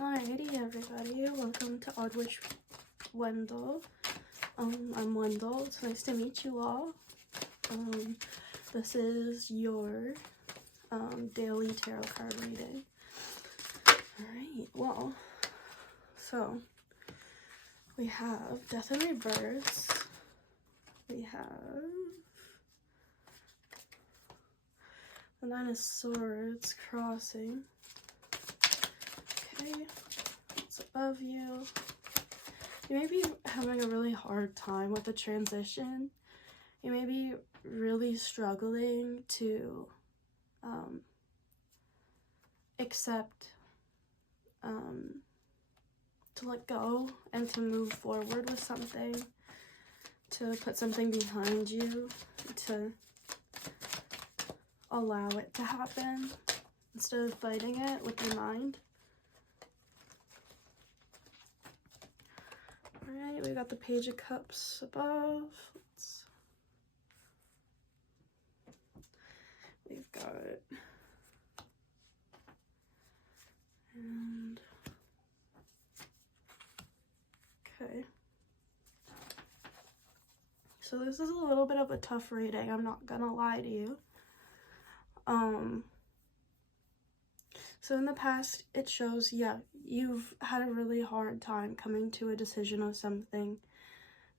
Alrighty, everybody, welcome to Odd Witch Wendell. I'm Wendell. It's nice to meet you all. This is your daily tarot card reading. Alright, well, so we have Death in Reverse. We have the Nine of Swords crossing. Okay, it's above you. You may be having a really hard time with the transition. You may be really struggling to accept, to let go and to move forward with something, to put something behind you, to allow it to happen instead of fighting it with your mind. Alright, we got the Page of Cups above. We've got it. And okay. So this is a little bit of a tough reading, I'm not gonna lie to you. So in the past, it shows, yeah, you've had a really hard time coming to a decision of something,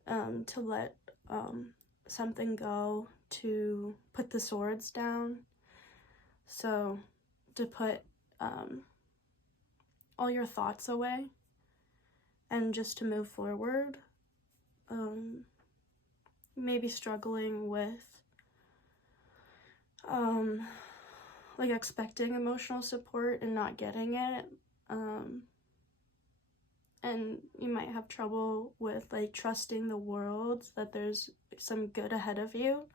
to let something go, to put the swords down, so to put all your thoughts away and just to move forward. Maybe struggling with like expecting emotional support and not getting it, and you might have trouble with like trusting the world, that there's some good ahead of you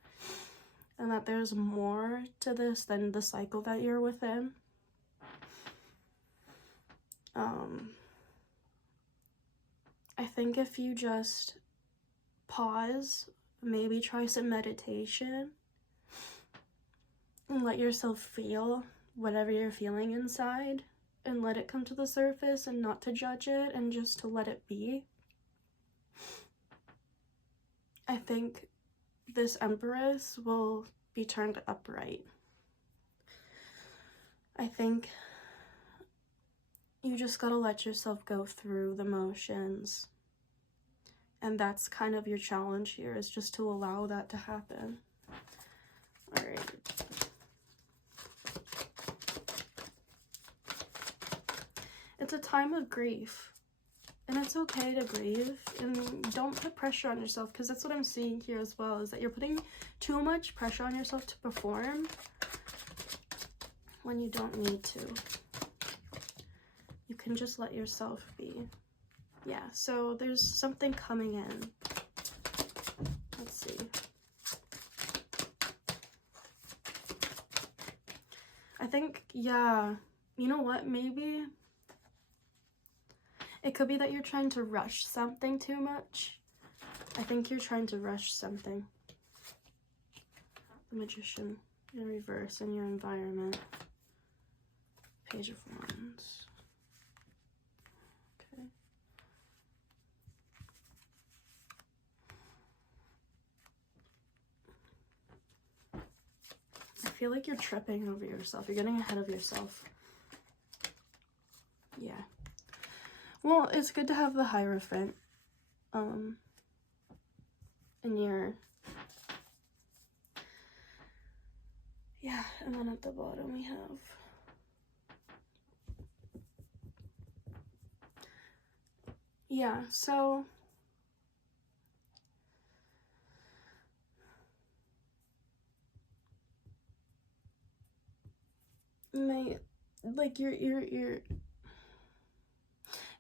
and that there's more to this than the cycle that you're within. I think if you just pause, maybe try some meditation and let yourself feel whatever you're feeling inside and let it come to the surface, and not to judge it and just to let it be. I think this Empress will be turned upright. I think you just gotta let yourself go through the motions, and that's kind of your challenge here, is just to allow that to happen. Alright. It's a time of grief, and it's okay to grieve, and don't put pressure on yourself, because that's what I'm seeing here as well, is that you're putting too much pressure on yourself to perform when you don't need to. You can just let yourself be. Yeah, so there's something coming in. Let's see. I think, yeah, you know what, maybe it could be that you're trying to rush something too much. I think you're trying to rush something. The Magician in reverse in your environment. Page of Wands. Okay. I feel like you're tripping over yourself. You're getting ahead of yourself. Yeah. Well, it's good to have the Hierophant in your, yeah, and then at the bottom we have so you're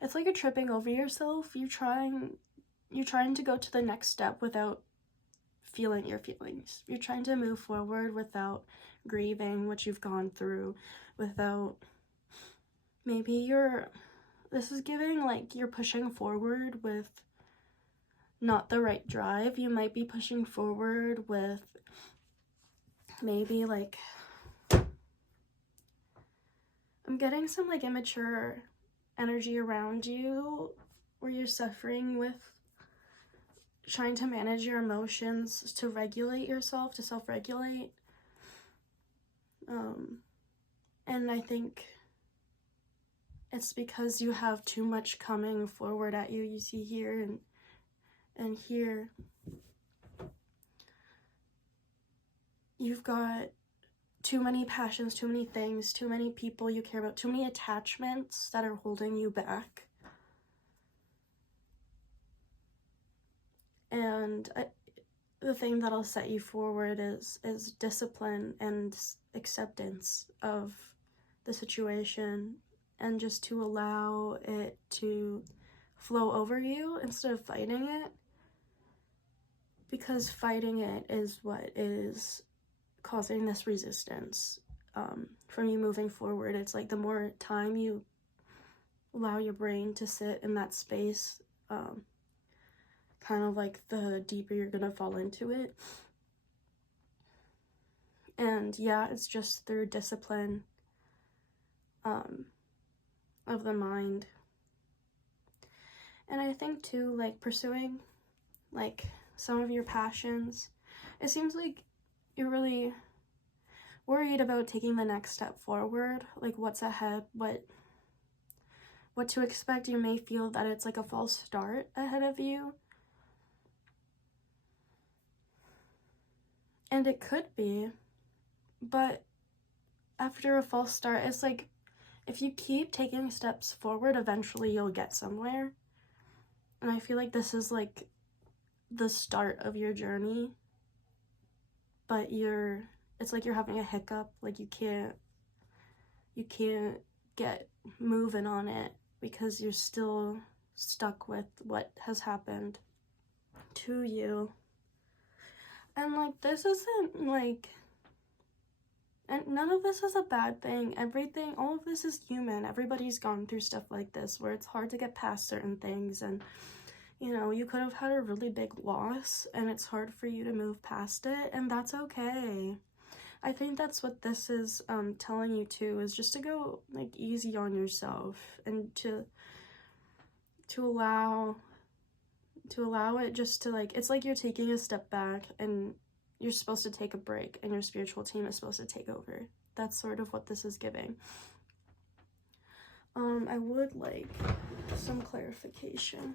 it's like you're tripping over yourself. You're trying to go to the next step without feeling your feelings. You're trying to move forward without grieving what you've gone through, without, maybe this is giving like you're pushing forward with not the right drive. You might be pushing forward with maybe like, I'm getting some like immature energy around you where you're suffering with trying to manage your emotions, to regulate yourself, to self-regulate. And I think it's because you have too much coming forward at you. You see here and here. You've got too many passions, too many things, too many people you care about, too many attachments that are holding you back. And the thing that'll set you forward is discipline and acceptance of the situation, and just to allow it to flow over you instead of fighting it, because fighting it is what is causing this resistance from you moving forward. It's like the more time you allow your brain to sit in that space, kind of like the deeper you're gonna fall into it. And yeah, it's just through discipline of the mind. And I think too, like, pursuing like some of your passions, it seems like you're really worried about taking the next step forward, like what's ahead, what to expect. You may feel that it's like a false start ahead of you. And it could be, but after a false start, it's like, if you keep taking steps forward, eventually you'll get somewhere. And I feel like this is like the start of your journey, but it's like you're having a hiccup, like you can't get moving on it because you're still stuck with what has happened to you. And like, this isn't like, and none of this is a bad thing. All of this is human. Everybody's gone through stuff like this where it's hard to get past certain things, and you know, you could have had a really big loss and it's hard for you to move past it, and that's okay. I think that's what this is telling you too, is just to go like easy on yourself, and to allow it just to, like, it's like you're taking a step back and you're supposed to take a break and your spiritual team is supposed to take over. That's sort of what this is giving. I would like some clarification.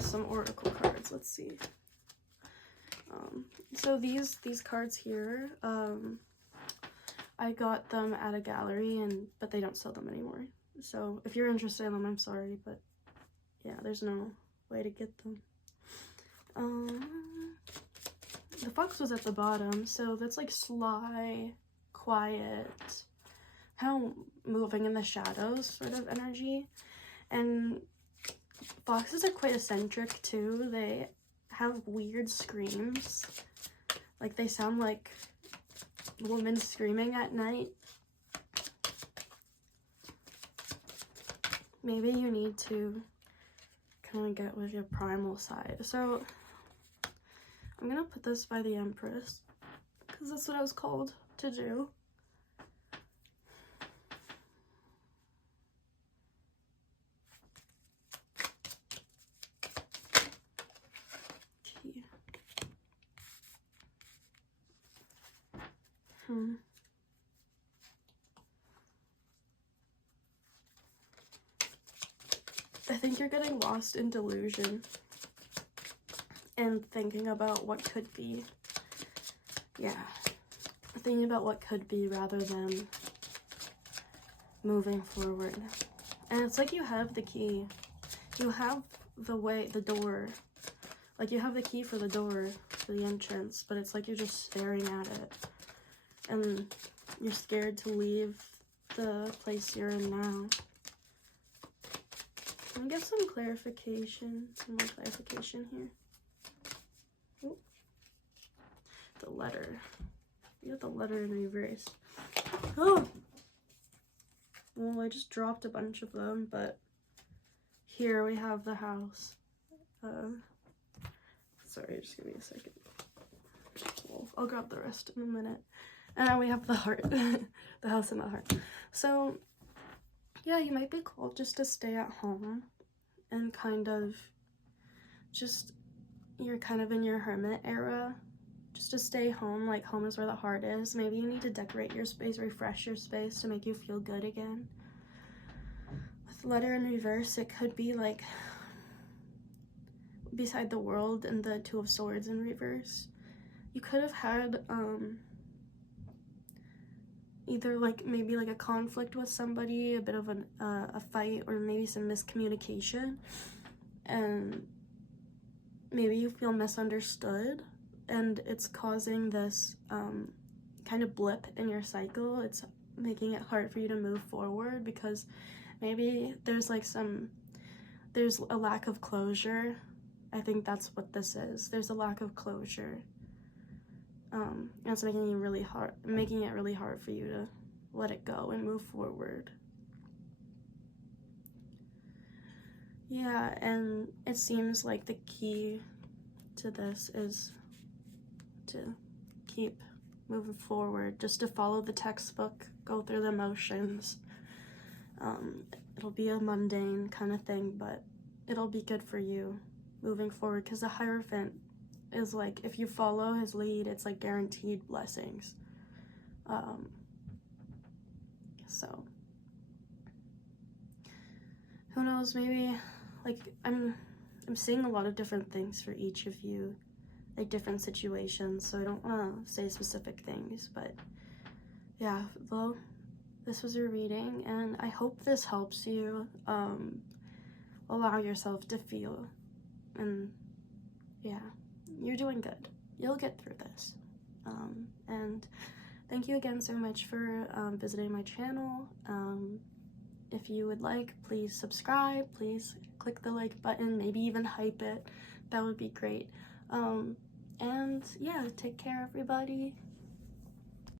Some oracle cards, let's see. So these cards here, I got them at a gallery, but they don't sell them anymore. So if you're interested in them, I'm sorry, but yeah, there's no way to get them. The fox was at the bottom, so that's like sly, quiet, how moving in the shadows sort of energy. And foxes are quite eccentric too. They have weird screams, like they sound like women screaming at night. Maybe you need to kind of get with your primal side. So I'm gonna put this by the Empress because that's what I was called to do. I think you're getting lost in delusion and thinking about what could be. Yeah, thinking about what could be rather than moving forward. And it's like you have the key. You have the door. Like you have the key for the door, for the entrance, but it's like you're just staring at it. And you're scared to leave the place you're in now. Let me get some clarification, some more clarification here. Ooh. The letter. You got the letter in reverse. Oh! Well, I just dropped a bunch of them, but here we have the house. Sorry, just give me a second. Well, I'll grab the rest in a minute. And now we have the heart. The house and the heart. So, yeah, you might be called just to stay at home and kind of just, you're kind of in your hermit era, just to stay home. Like, home is where the heart is. Maybe you need to decorate your space, refresh your space to make you feel good again. With letter in reverse, it could be like beside the world and the Two of Swords in reverse. You could have had either like maybe like a conflict with somebody, a bit of a fight, or maybe some miscommunication, and maybe you feel misunderstood, and it's causing this kind of blip in your cycle. It's making it hard for you to move forward because maybe there's a lack of closure. I think that's what this is. There's a lack of closure. And it's making it really hard for you to let it go and move forward. Yeah, and it seems like the key to this is to keep moving forward, just to follow the textbook, go through the motions. It'll be a mundane kind of thing, but it'll be good for you moving forward, because the Hierophant is like, if you follow his lead, it's like guaranteed blessings. So who knows, maybe like I'm seeing a lot of different things for each of you, like different situations, so I don't want to say specific things, but yeah, well, this was your reading, and I hope this helps you allow yourself to feel, and yeah, you're doing good. You'll get through this. And thank you again so much for visiting my channel. If you would like, please subscribe, please click the like button, maybe even hype it. That would be great. And yeah, take care, everybody.